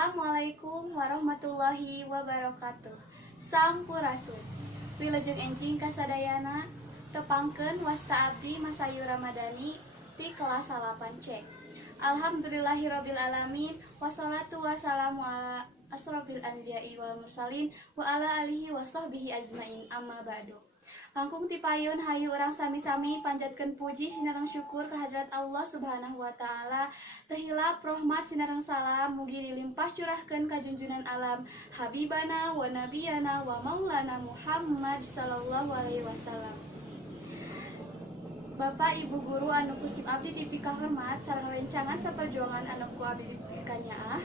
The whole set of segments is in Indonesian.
Assalamualaikum warahmatullahi wabarakatuh. Sampurasun. Wilujeng enjing kasadayana tepangkeun wasta abdi Masayu Ramadhani ti kelas 8C. Alhamdulillahirabbil alamin wassalatu wassalamu ala asrofil anbiya'i wal mursalin wa ala alihi wa sahbihi ajmain amma ba'du. Langkung tipayun hayu urang sami-sami panjatkeun puji sinareng syukur kehadrat Allah Subhanahu wa taala. Tehilap rahmat sinareng salam mugi dilimpah curahkeun ka junjunan alam habibana wa nabiyana wa maulana Muhammad sallallahu alaihi wasallam. Bapak Ibu guru anu kusip abdi tipika hormat sareng rencangan saperjuangan anu ku abdi dipikanyaah.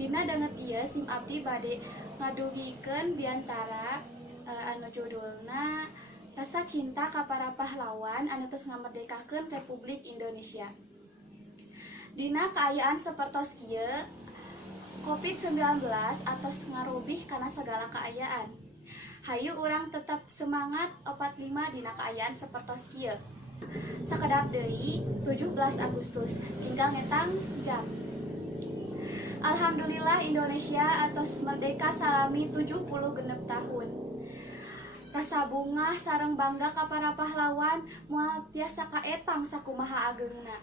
Dina danget ieu sim abdi bade ngadugikeun diantara anu judulna Rasa Cinta ka Para Pahlawan anu tos ngamerdekakeun Republik Indonesia. Dina kaayaan sapertos kieu COVID-19 atos ngarubih kana sagala kaayaan. Hayu urang tetap semangat 45 dina kaayaan sapertos kieu. Sakedap deui 17 Agustus tinggal ngetang jam. Alhamdulillah Indonesia atos merdeka salami 70 genep tahun. Rasa bunga sareng bangga ka para pahlawan moal tiasa kaetang sakumaha ageungna.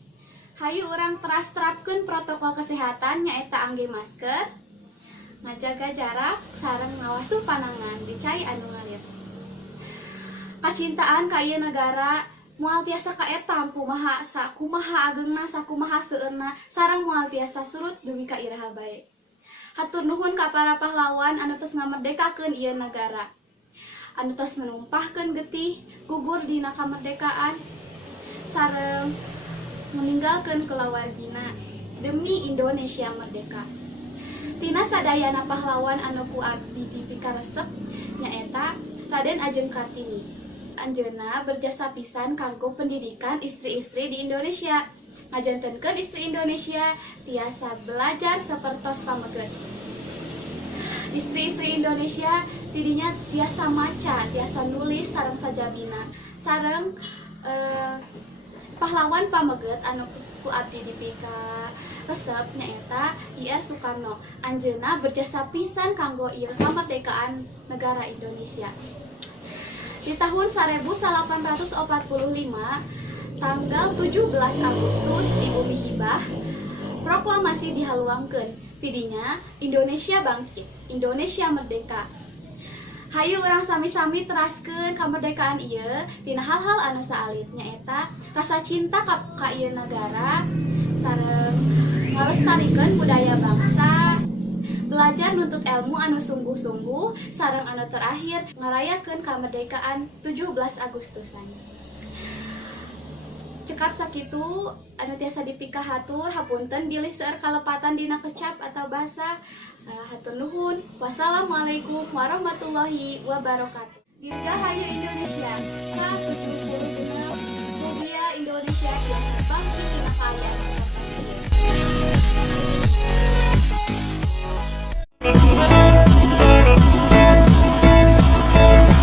Hayu urang teras terapkeun protokol kesehatan nyaeta angge masker, ngajaga jarak sareng ngawasuh panangan di cai anu ngalir. Kacintaan ka ieu negara moal tiasa kaetang kumaha ageungna sakumaha seueurna sareng moal tiasa surut dugi ka iraha bae. Hatur nuhun ka para pahlawan anu tos ngamerdekakeun ieu negara. Anu tos menumpahkeun getih gugur dina kamerdekaan sareng meninggalkeun kulawargina demi Indonesia merdeka. Tina sadayana pahlawan anu ku abdi dipikaresep nyaeta Raden Ajeng Kartini. Anjeunna berjasa pisan kanggo pendidikan istri-istri di Indonesia. Ngajantenkeun istri Indonesia tiasa belajar sapertos pameget. Istri-istri Indonesia tidinya tiasa maca, tiasa nulis sareng sajabina. Sareng pahlawan pameget anu ku abdi dipika resep nyaeta IR Soekarno. Anjeunna berjasa pisan kanggo ieu kamardekaan negara Indonesia. Di tahun 1845 tanggal 17 Agustus di Bumi Hibah proklamasi dihaluangkeun. Tidinya Indonesia bangkit, Indonesia merdeka. Hayu urang sami-sami teraskeun kamerdekaan ieu tina hal-hal anu saalit nyaeta rasa cinta ka ieu negara sareng ngalestarikeun budaya bangsa, belajar nuntut ilmu anu sungguh-sungguh sareng anu terakhir ngarayakeun kamerdekaan 17 Agustusan. Cekap sakitu anu tiasa dipika hatur hapunten bilih seueur kalepatan dina kecap atau basa. Hatur nuhun. Wassalamualaikum warahmatullahi wabarakatuh. Dirgahayu Indonesia.